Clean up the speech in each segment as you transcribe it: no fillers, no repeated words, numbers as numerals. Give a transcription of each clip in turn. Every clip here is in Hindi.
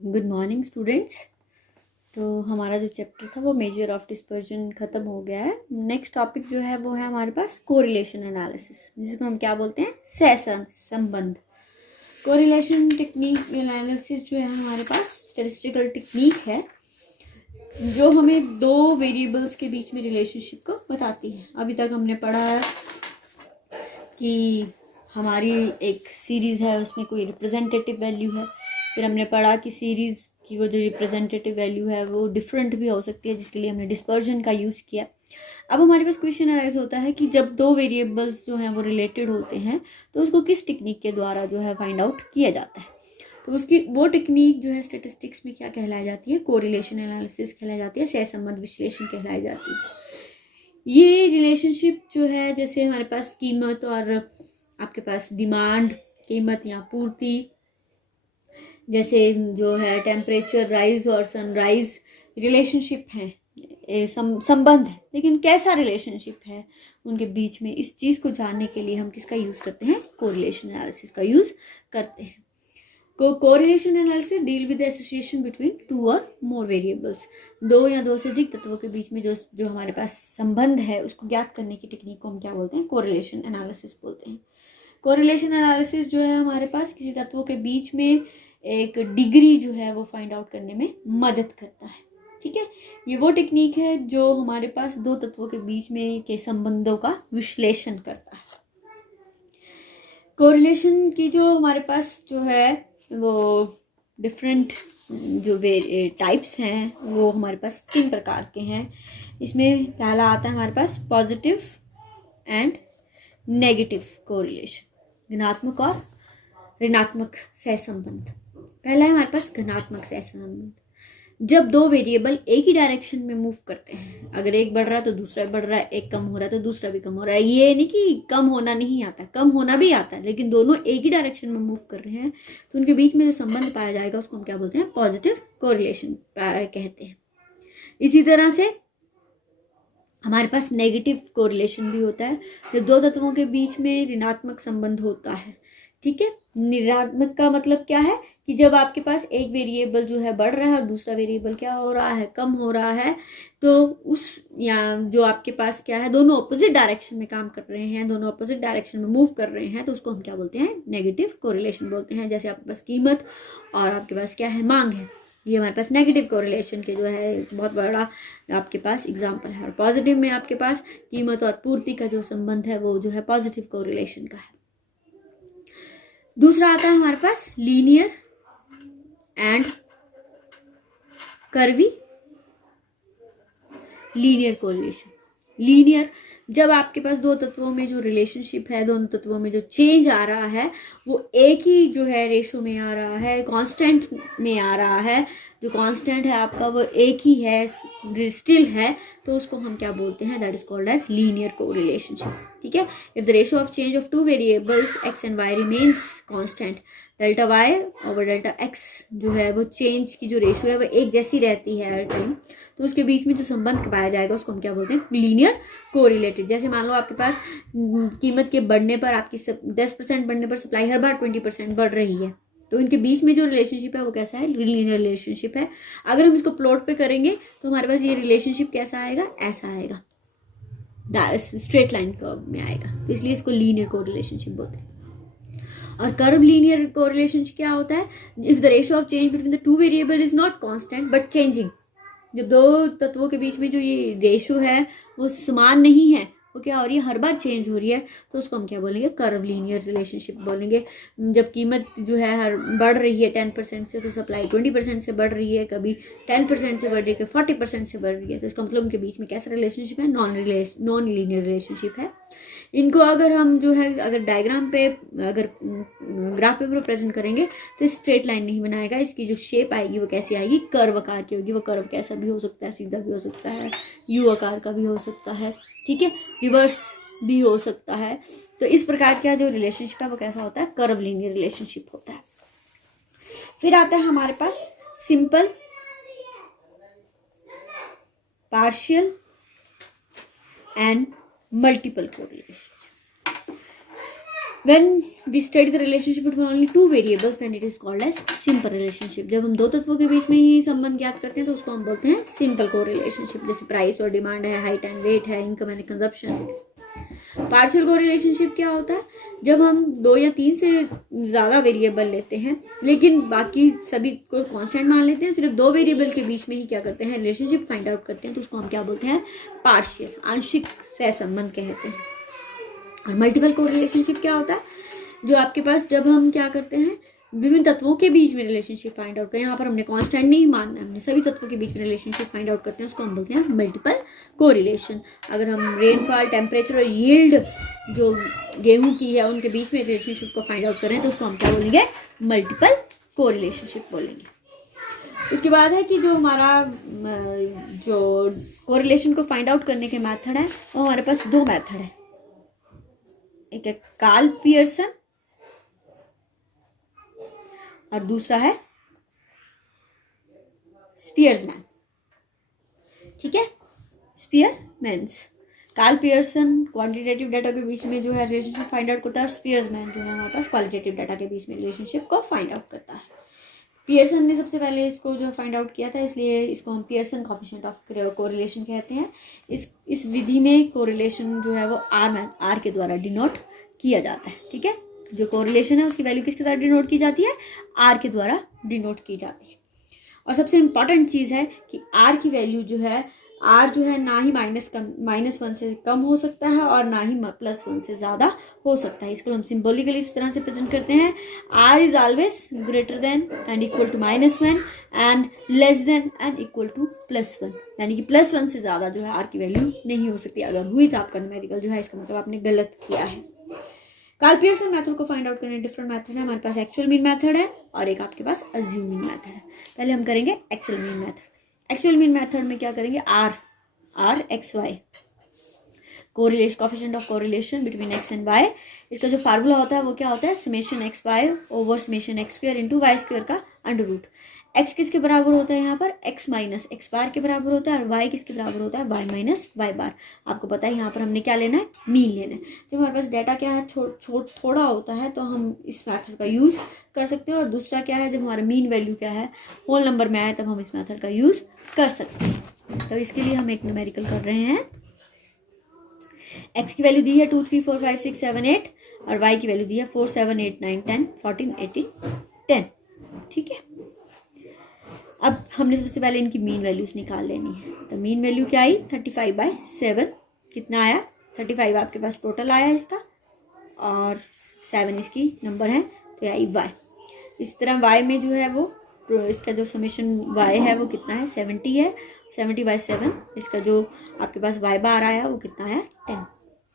Good morning students. तो हमारा जो चैप्टर था वो मेजर ऑफ डिस्पर्जन ख़त्म हो गया है। नेक्स्ट टॉपिक जो है वो है हमारे पास कोरिलेशन एनालिसिस, जिसको हम क्या बोलते हैं, सहसंबंध संबंध। कोरिलेशन टेक्निक एनालिसिस जो है हमारे पास स्टैटिस्टिकल टेक्निक है जो हमें दो वेरिएबल्स के बीच में रिलेशनशिप को बताती है। अभी तक हमने पढ़ा है कि हमारी एक सीरीज़ है, उसमें कोई रिप्रेजेंटेटिव वैल्यू है। फिर हमने पढ़ा कि सीरीज़ की वो जो रिप्रेजेंटेटिव वैल्यू है वो डिफरेंट भी हो सकती है, जिसके लिए हमने डिस्पर्जन का यूज़ किया। अब हमारे पास क्वेश्चन अराइज होता है कि जब दो वेरिएबल्स जो हैं वो रिलेटेड होते हैं तो उसको किस टेक्निक के द्वारा जो है फाइंड आउट किया जाता है। तो उसकी वो टेक्निक जो है स्टेटिस्टिक्स में क्या कहलाई जाती है, कोरिलेशन एनालिसिस कहलाई जाती है, सहसंबंध विश्लेषण कहलाई जाती है। ये रिलेशनशिप जो है, जैसे हमारे पास कीमत और आपके पास डिमांड, कीमत या पूर्ति, जैसे जो है टेम्परेचर राइज और सनराइज रिलेशनशिप है, संबंध है। लेकिन कैसा रिलेशनशिप है उनके बीच में, इस चीज़ को जानने के लिए हम किसका यूज़ करते हैं, कोरिलेशन एनालिसिस का यूज़ करते हैं। Correlation analysis deal with association between two और मोर वेरिएबल्स। दो या दो से अधिक तत्वों के बीच में जो हमारे पास संबंध है उसको ज्ञात करने की टेक्निक को हम क्या बोलते हैं, कोरिलेशन एनालिसिस बोलते हैं। कोरिलेशन एनालिसिस जो है हमारे पास किसी तत्वों के बीच में एक डिग्री जो है वो फाइंड आउट करने में मदद करता है। ठीक है, ये वो टेक्निक है जो हमारे पास दो तत्वों के बीच में के संबंधों का विश्लेषण करता है। कोरिलेशन की जो हमारे पास जो है वो डिफरेंट जो टाइप्स हैं वो हमारे पास 3 प्रकार के हैं। इसमें पहला आता है हमारे पास पॉजिटिव एंड नेगेटिव कोरिलेशन, धनात्मक और ऋणात्मक सहसंबंध। पहला है हमारे पास धनात्मक सहसंबंध। जब दो वेरिएबल एक ही डायरेक्शन में मूव करते हैं, अगर एक बढ़ रहा है तो दूसरा बढ़ रहा है, एक कम हो रहा है तो दूसरा भी कम हो रहा है। ये नहीं कि कम होना नहीं आता, कम होना भी आता है, लेकिन दोनों एक ही डायरेक्शन में मूव कर रहे हैं तो उनके बीच में जो संबंध पाया जाएगा उसको हम क्या बोलते हैं, पॉजिटिव कोरिलेशन कहते हैं। इसी तरह से हमारे पास नेगेटिव कोरिलेशन भी होता है, जब दो तत्वों के बीच में ऋणात्मक संबंध होता है। ठीक है, ऋणात्मक का मतलब क्या है कि जब आपके पास एक वेरिएबल जो है बढ़ रहा है और दूसरा वेरिएबल क्या हो रहा है, कम हो रहा है, तो उस या जो आपके पास क्या है, दोनों ऑपोजिट डायरेक्शन में काम कर रहे हैं, दोनों ऑपोजिट डायरेक्शन में मूव कर रहे हैं, तो उसको हम क्या बोलते हैं, नेगेटिव कोरिलेशन बोलते हैं। जैसे आपके पास कीमत और आपके पास क्या है, मांग है, ये हमारे पास नेगेटिव कोरिलेशन के जो है बहुत बड़ा आपके पास एग्जाम्पल है। और पॉजिटिव में आपके पास कीमत और पूर्ति का जो संबंध है वो जो है पॉजिटिव कोरिलेशन का है। दूसरा आता है हमारे पास linear and curvilinear correlation. Linear, जब आपके पास दो तत्वों में जो रिलेशनशिप है, दोनों तत्वों में जो चेंज आ रहा है वो एक ही जो है रेशो में आ रहा है, कांस्टेंट में आ रहा है, जो कांस्टेंट है आपका वो एक ही है, स्टिल है, तो उसको हम क्या बोलते हैं, that is called as linear correlationship. ठीक है, if the ratio of change of two variables X and Y remains constant, delta Y over delta X जो है वो चेंज की जो रेशो है वो एक जैसी रहती है हर टाइम, तो उसके बीच में जो संबंध पाया जाएगा उसको हम क्या बोलते हैं, लीनियर कोरिलेटेड। जैसे मान लो आपके पास कीमत के बढ़ने पर, आपकी 10% बढ़ने पर सप्लाई हर बार 20% बढ़ रही है, तो इनके बीच में जो रिलेशनशिप है वो कैसा है, लीनियर रिलेशनशिप है। अगर हम इसको प्लॉट पे करेंगे तो हमारे पास ये रिलेशनशिप कैसा आएगा, ऐसा आएगा, स्ट्रेट लाइन कर्व में आएगा, तो इसलिए इसको लीनियर कोरिलेशनशिप बोलते हैं। और कर्व लीनियर कोरिलेशन क्या होता है, if the ratio of change between the two variable is not constant but changing. जब दो तत्वों के बीच में जो ये रेशियो है वो समान नहीं है, वो क्या हो रही है, हर बार चेंज हो रही है, तो उसको हम क्या बोलेंगे, कर्व लीनियर रिलेशनशिप बोलेंगे। जब कीमत जो है हर बढ़ रही है 10% से, तो सप्लाई 20% से बढ़ रही है, कभी 10% से बढ़ रही है, 40% से बढ़ रही है, तो इसका मतलब उनके बीच में कैसा रिलेशनशिप है, नॉन लीनियर रिलेशनशिप है। इनको अगर हम जो है, अगर डायग्राम पे, अगर ग्राफ पे प्रेजेंट करेंगे तो स्ट्रेट लाइन नहीं बनाएगा, इसकी जो शेप आएगी वो कैसी आएगी, कर्व आकार की होगी। वो कर्व कैसा भी हो सकता है, सीधा भी हो सकता है, यू आकार का भी हो सकता है, ठीक है, रिवर्स भी हो सकता है। तो इस प्रकार का जो रिलेशनशिप है वो कैसा होता है, कर्व लीनियर रिलेशनशिप होता है। फिर आता है हमारे पास simple, partial and multiple correlation. When we study the relationship between only two variables, then it is called as simple relationship. जब हम दो तत्वों के बीच में ही संबंध ज्ञात करते हैं तो उसको हम बोलते हैं सिंपल को रिलेशनशिप. जैसे प्राइस और डिमांड है, हाइट एंड वेट है, इनकम एंड कंजप्शन. पार्शियल को रिलेशनशिप क्या होता है? जब हम 2 या 3 से ज़्यादा वेरिएबल लेते हैं लेकिन बाकी सभी को कांस्टेंट मान लेते हैं, सिर्फ 2 वेरिएबल के बीच में ही क्या करते हैं, रिलेशनशिप फाइंड आउट करते हैं, तो उसको हम क्या बोलते हैं, पार्शियल, आंशिक सहसंबंध कहते हैं. और मल्टीपल को रिलेशनशिप क्या होता है? जो आपके पास जब हम क्या करते हैं, विभिन्न तत्वों के बीच में रिलेशनशिप फाइंड आउट करें. यहाँ पर हमने कांस्टेंट नहीं मानना है, हमने सभी तत्वों के बीच में रिलेशनशिप फाइंड आउट करते हैं, उसको हम बोलते हैं मल्टीपल कोरिलेशन. अगर हम रेनफॉल, टेम्परेचर और यील्ड जो गेहूं की है उनके बीच में रिलेशनशिप को फाइंड आउट करें तो उसको हम क्या बोलेंगे, मल्टीपल कोरिलेशनशिप बोलेंगे. उसके बाद है कि जो हमारा जो कोरिलेशन को फाइंड आउट करने के मेथड है वो हमारे पास 2 मेथड है. एक है कार्ल पियर्सन और दूसरा है स्पीयर्समैन. ठीक है, Spearman's. Karl Pearson quantitative data के बीच में जो है रिलेशनशिप फाइंड आउट करता है और स्पीयर्समैन जो है हमारे पास क्वालिटेटिव डाटा के बीच में रिलेशनशिप को फाइंड आउट करता है. पियर्सन ने सबसे पहले इसको जो फाइंड आउट किया था, इसलिए इसको हम पियर्सन कोएफिशिएंट ऑफ कोरिलेशन कहते हैं. इस विधि में कोरिलेशन जो है वो आर के द्वारा डिनोट किया जाता है. ठीक है, जो कोरिलेशन है उसकी वैल्यू किसके द्वारा डिनोट की जाती है, आर के द्वारा डिनोट की जाती है. और सबसे इम्पॉर्टेंट चीज़ है कि आर की वैल्यू जो है, आर जो है ना ही -1 से कम हो सकता है और ना ही +1 से ज़्यादा हो सकता है. इसको हम सिम्बॉलिकली इस तरह से प्रेजेंट करते हैं, R is always greater than and equal to -1 and less than and equal to +1. यानी कि +1 से ज़्यादा जो है आर की वैल्यू नहीं हो सकती. अगर हुई तो आपका न्यूमेरिकल जो है इसका मतलब आपने गलत किया है. कार्ल पियर्सन मेथड को फाइंड आउट करने डिफरेंट मेथड है. हमारे पास एक्चुअल मीन मेथड है और एक आपके पास अज्यूमिंग मेथड है. पहले हम करेंगे actual mean method. Actual mean method में क्या करेंगे, R X Y correlation, coefficient of correlation between X and Y. इसका जो फार्मूला होता है वो क्या होता है, summation X Y over summation X square into Y square का अंडर रूट. एक्स किसके बराबर होता है यहाँ पर, एक्स माइनस एक्स बार के बराबर होता है और वाई किसके बराबर होता है, वाई माइनस वाई बार. आपको पता है यहाँ पर हमने क्या लेना है, मीन लेना है. जब हमारे पास डाटा क्या है थोड़ा होता है तो हम इस मेथड का यूज़ कर सकते हैं. और दूसरा क्या है, जब हमारा मीन वैल्यू क्या है, होल नंबर में आए तब हम इस मेथड का यूज़ कर सकते हैं. तो इसके लिए हम एक न्यूमेरिकल कर रहे हैं. एक्स की वैल्यू दी है 2 3 4 5 6 7 8 और वाई की वैल्यू दी है 4 7 8 9 10 14 18 10. ठीक है, अब हमने सबसे पहले इनकी मीन वैल्यूज निकाल लेनी है. तो मीन वैल्यू क्या आई, 35/7. कितना आया, 35 आपके पास टोटल आया इसका और 7 इसकी नंबर है तो आई वाई. इस तरह वाई में जो है वो इसका जो समेशन वाई है वो कितना है, 70 है. 70/7 इसका जो आपके पास वाई बार आया वो कितना आया, 10.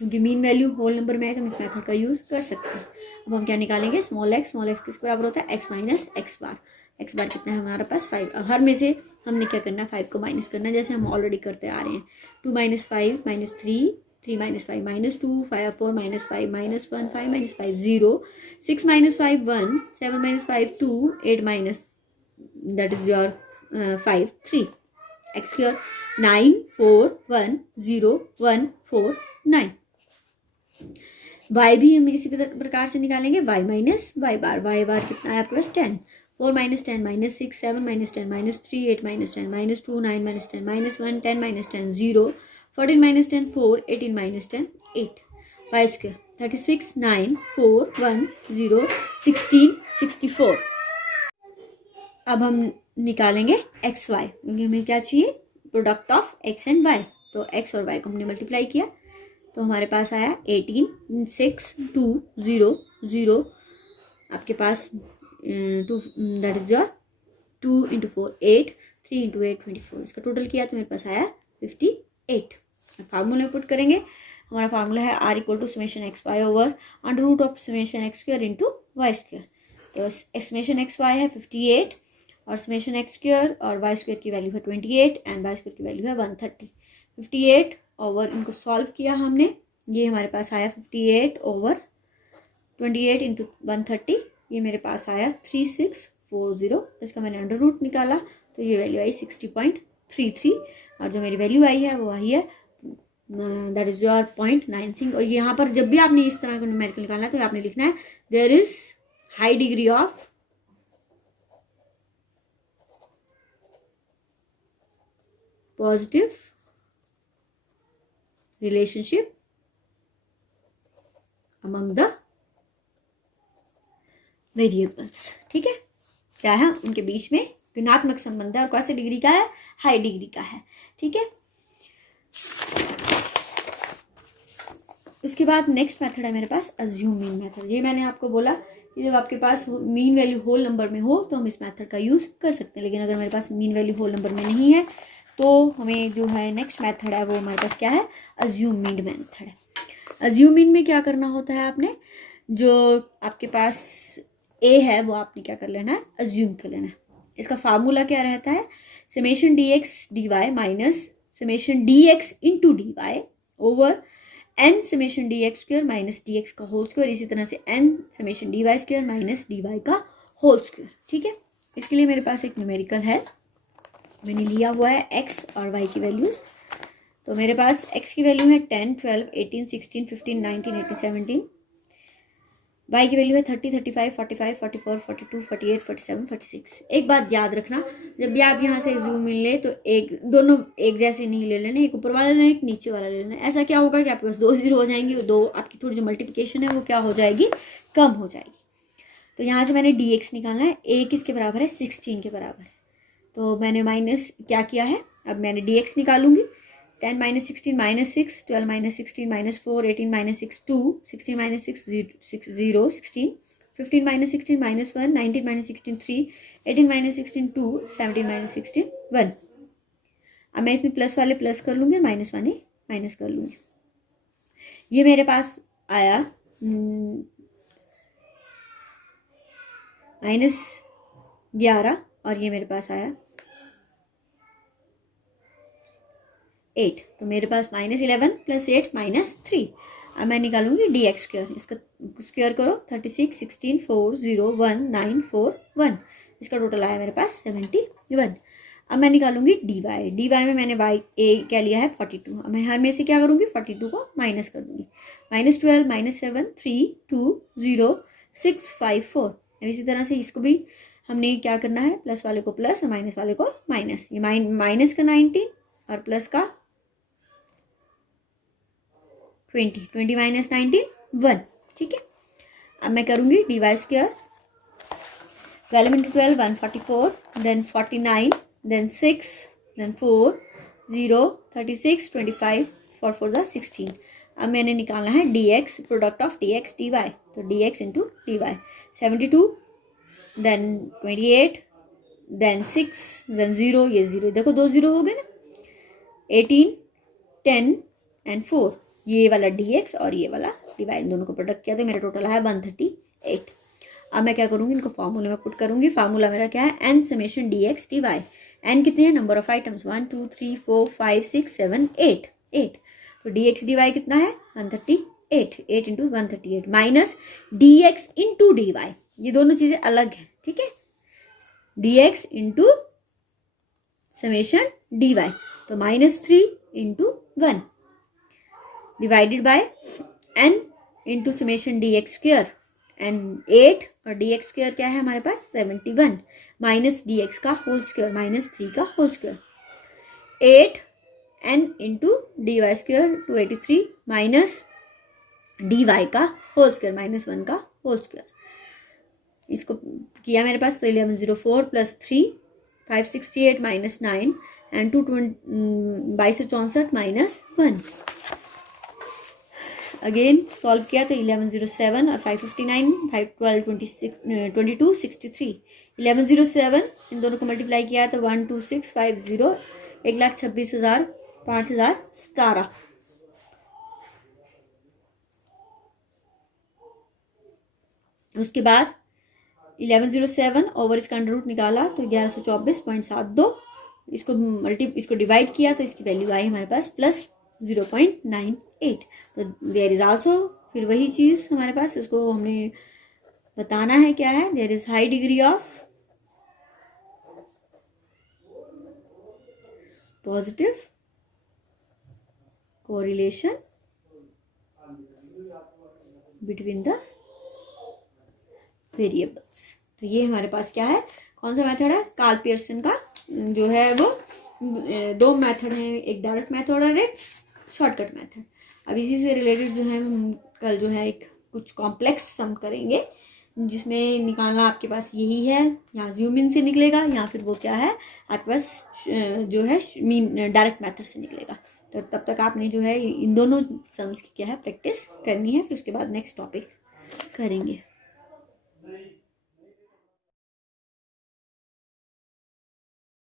क्योंकि मीन वैल्यू होल नंबर में है तो हम इस मेथड का यूज़ कर सकते हैं. अब हम क्या निकालेंगे, स्मॉल एक्स किसके बराबर होता है, एक्स माइनस एक्स बार. एक्स बार कितना है हमारे पास 5. हर में से हमने क्या करना है, 5 को माइनस करना है जैसे हम ऑलरेडी करते आ रहे हैं. 2 - 5 - 3 3 - 5 -2 5 4 - 5 -1 5 - 5 0 6 - 5 1 7 - 5 2 8 minus that is your 5 3 x square 9 4 1 0 1 4 9. y भी हम इसी प्रकार से निकालेंगे, y माइनस y बार कितना है आपके पास 10. 4 - 10 -6 7 - 10 -3 8 - 10 -2 9 - 10 -1 10 - 10 0 14 - 10 4 18 - 10 8. y square 36 9 4 1 0 16 64. अब हम निकालेंगे एक्स वाई, क्योंकि हमें क्या चाहिए, product of X and Y. तो एक्स और वाई को हमने मल्टीप्लाई किया तो हमारे पास आया 18 6 2 0 0. आपके पास 2 दैट इज योर 2 × 4 8 3 × 8 24. इसका टोटल किया तो मेरे पास आया 58. फार्मूला में पुट करेंगे. हमारा फार्मूला है R equal to summation X Y over under root of summation X square into Y square. तो समेशन एक्स वाई है 58 और समेशन एक्स स्क्वायर और वाई स्क्वायर की वैल्यू है 28 एंड वाई स्क्वायर की वैल्यू है 130. 58 ओवर इनको सॉल्व किया हमने, ये हमारे पास आया 58 ओवर 28 इंटू 130. ये मेरे पास आया 3640. इसका मैंने अंडर रूट निकाला तो ये वैल्यू आई 60.33 और जो मेरी वैल्यू आई है वो आई है दैट इज योर पॉइंट 9 और यहाँ पर जब भी आपने इस तरह का न्यूमेरिकल निकालना है तो आपने लिखना है there is high degree of positive relationship among the variables. ठीक है, क्या है उनके बीच में ऋणात्मक संबंध है और कौन सी डिग्री का है, हाई डिग्री का है। ठीक है, उसके बाद नेक्स्ट मेथड है मेरे पास अज्यूम मीन मेथड। ये मैंने आपको बोला कि जब आपके पास मीन वैल्यू होल नंबर में हो तो हम इस मेथड का यूज कर सकते हैं, लेकिन अगर मेरे पास मीन वैल्यू होल नंबर में नहीं है तो हमें जो है नेक्स्ट मेथड है वो हमारे पास क्या है, अज्यूम मीन मेथड है। अज्यूम मीन में क्या करना होता है, आपने जो आपके पास ए है वो आपने क्या कर लेना है, अज्यूम कर लेना है। इसका फार्मूला क्या रहता है, summation D X D Y minus summation D X into D Y over N summation D X square minus D X का होल स्क्वायर, इसी तरह से N summation D Y square minus D Y का होल स्क्वायर। ठीक है, इसके लिए मेरे पास एक न्यूमेरिकल है, मैंने लिया हुआ है एक्स और वाई की वैल्यूज। तो मेरे पास एक्स की वैल्यू है 10, 12, 18, 16, 15, 19, 18, 17। वाई की वैल्यू है 30, 35, 45, 44, 42, 48, 47, 46। एक बात याद रखना, जब भी आप यहाँ से जूम मिल ले तो एक दोनों एक जैसे नहीं ले लेना, एक ऊपर वाला लेना, एक नीचे वाला ले लेना। ऐसा क्या होगा कि आपके पास 2 जीरो हो जाएंगी और 2 आपकी थोड़ी जो मल्टीप्लिकेशन है वो क्या हो जाएगी, कम हो जाएगी। तो यहाँ से मैंने डी एक्स निकालना है, ए किसके बराबर है, 16 के बराबर है। तो मैंने माइनस क्या किया है, अब मैंने डी एक्स निकालूंगी। 10 minus 16 minus 6, 12 minus 16 minus 4, 18 minus 6 2, 16 minus 6 0, 16, 15 minus 16 minus 1, 19 minus 16 3, 18 minus 16 2, 17 minus 16 1। अब मैं इसमें प्लस वाले प्लस कर लूँगी और माइनस वाले माइनस कर लूँगी। ये मेरे पास आया -11 और ये मेरे पास आया 8। तो मेरे पास -11 + 8 -3। अब मैं निकालूंगी डी एक्स स्क्वायर, इसका स्क्वायर करो 36, 16, 4, 0, 1, 9, 4, 1। इसका टोटल आया मेरे पास 71। अब मैं निकालूंगी डी वाई। डी वाई में मैंने वाई ए क्या लिया है 42। अब मैं हर में से क्या करूंगी, 42 को माइनस कर दूंगी। -12, -7, 3, 2, 0, 6, 5, 4। इसी तरह से इसको भी हमने क्या करना है, प्लस वाले को प्लस और माइनस वाले को माइनस। ये माइनस का 19 और प्लस का 20, 20 माइनस 19 1। ठीक है, अब मैं करूंगी D Y square. 12 into 12 144, then 49, then 6, then 4, 0, 36, 25, 4 4 जा 16। अब मैंने निकालना है D X, product of D X D Y. तो D X into D Y 72, then 28, then 6, then 0, ये 0, देखो 2 0 हो गए ना। 18, 10 एंड 4, ये वाला डी एक्स और ये वाला डी वाई, इन दोनों को प्रोडक्ट किया तो मेरा टोटल है 138। अब मैं क्या करूंगी, इनको फॉर्मूले में पुट करूंगी। फार्मूला मेरा क्या है, N summation D X D Y. N कितने हैं, नंबर ऑफ आइटम्स 1 2 3 4 5 6 7 8। तो डी एक्स डी वाई कितना है 138, 8 into 138 minus D X into D Y. ये दोनों चीजें अलग है, ठीक है। D X into summation D Y, तो -3 into 1 divided by n into summation D X square. And 8 और डी एक्स स्क्वायर क्या है हमारे पास 71 माइनस डी एक्स का होल स्क्वायर -3 का whole square. 8 n into D Y square 283 minus D Y का होल स्क्वायर -1 का होल स्क्वायर। इसको किया मेरे पास तो 1104 + 3 568 -9 एंड 2264 -1। अगेन सॉल्व किया तो 1107 और 559 5 12 26 22 63। 1107 इन दोनों को मल्टीप्लाई किया तो 12650 1,26,000 5,017। उसके बाद 1107 ओवर इसका अंडर रूट निकाला तो 1124.72। इसको डिवाइड किया तो इसकी वैल्यू आई हमारे पास +0.98। तो देयर इज आल्सो फिर वही चीज हमारे पास, उसको हमने बताना है क्या है, there is high degree of positive correlation between the variables. तो ये हमारे पास क्या है, कौन सा मेथड है, कार्ल पियर्सन का जो है वो दो मेथड है, एक डायरेक्ट मेथड और एक शॉर्टकट मेथड। अब इसी से रिलेटेड जो है हम कल जो है एक कुछ कॉम्प्लेक्स सम करेंगे, जिसमें निकालना आपके पास यही है, यहाँ ज़ूम इन से निकलेगा या फिर वो क्या है आपके पास जो है मीन डायरेक्ट मेथड से निकलेगा। तो तब तक आपने जो है इन दोनों सम्स की क्या है प्रैक्टिस करनी है, फिर उसके बाद नेक्स्ट टॉपिक करेंगे।